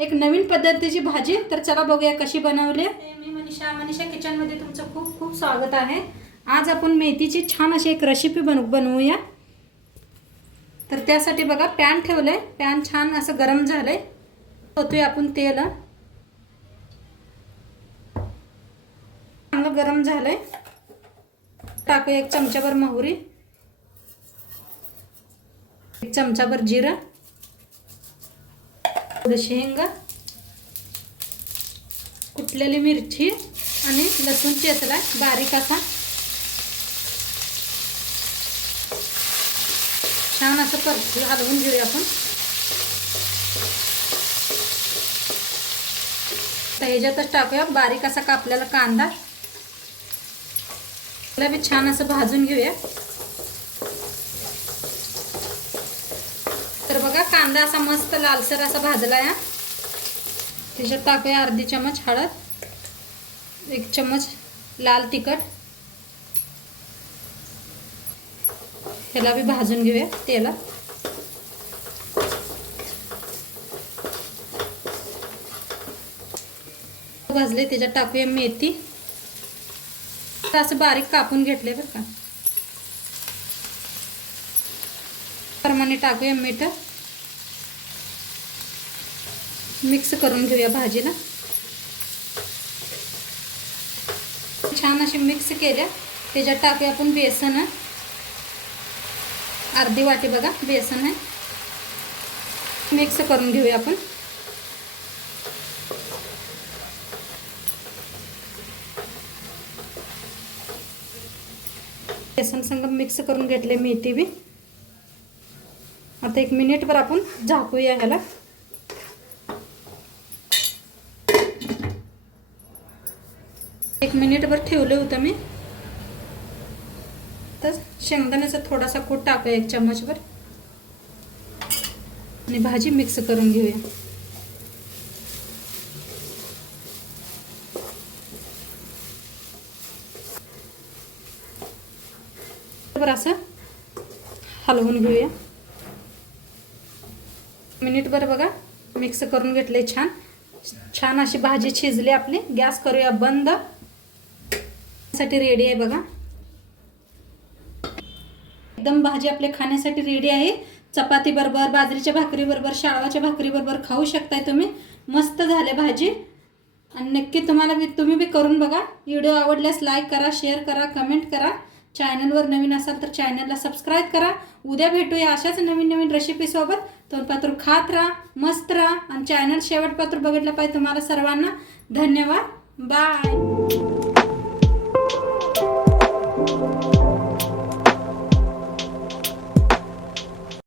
एक नवीन पद्धतीची भाजी। तर चला बघूया कशी बनवली। मी मनीषा किचनमध्ये तुमचं खूप खूप स्वागत आहे। आज आपण मेथीची छान अशी एक रेसिपी बनवूया। तर त्यासाठी बघा पॅन ठेवले, पॅन छान असं गरम झालंय। होतोय आपण तेल, चांगलं गरम झालंय। टाकूया एक चमचाभर मोहरी, एक चमचाभर जिरं, थोडीशी हिंग, कुटलेली मिरची आणि लसूण चेचला बारीक असा। छान असं हलवून घेऊया आपण। ह्याच्यातच टाकूया बारीक असा कापलेला कांदा, त्याला बी छान असं भाजून घेऊया। तर बघा कांदा असा मस्त लालसर असा भाजला आहे। त्याच्यात टाकूया अर्धी चमच हळद, एक चमच लाल तिखट, ह्याला बी भाजून घेऊया तेलात। भाजले त्याच्यात टाकूया मेथी, असं बारीक कापून घेतले बरं का। प्रमाणे टाकूया मीठ, मिक्स करून घेऊया भाजीला। छान अशी मिक्स केल्या त्याच्यात टाकूया आपण बेसन, अर्धी वाटी बघा बेसन आहे। मिक्स करून घेऊया आपण। बेसन संग मिक्स करून घेतले मेथी बी। आता 1 मिनिटभर आपण झाकूया ह्याला। एक मिनिटभर ठेवले होतं मी। तर शेंगदाण्याचा थोडासा कूट टाकूया 1 चमचभर आणि भाजी मिक्स करून घेऊया। बरं असं हलवून घेऊया। मिनिटभर बघा मिक्स करून घेतले। छान छान अशी भाजी शिजली आपली। गॅस करूया बंद। साठी रेडी आहे बघा, एकदम भाजी आपल्या खाण्यासाठी रेडी आहे। चपाती बरोबर, बाजरीच्या भाकरी बरोबर, शाळवाच्या भाकरी बरोबर खाऊ शकताय तुम्ही। मस्त झाले भाजी आणि नक्की तुम्ही बी करून बघा। व्हिडिओ आवडल्यास लाईक करा, शेअर करा, कमेंट करा। चॅनलवर नवीन असाल तर चॅनलला सबस्क्राईब करा। उद्या भेटूया अशाच नवीन रेसिपी सोबत। तोंडपात्र खात राहा, मस्त राहा आणि चॅनल शेवटपात्र बघितलं पाहिजे। तुम्हाला सर्वांना धन्यवाद, बाय।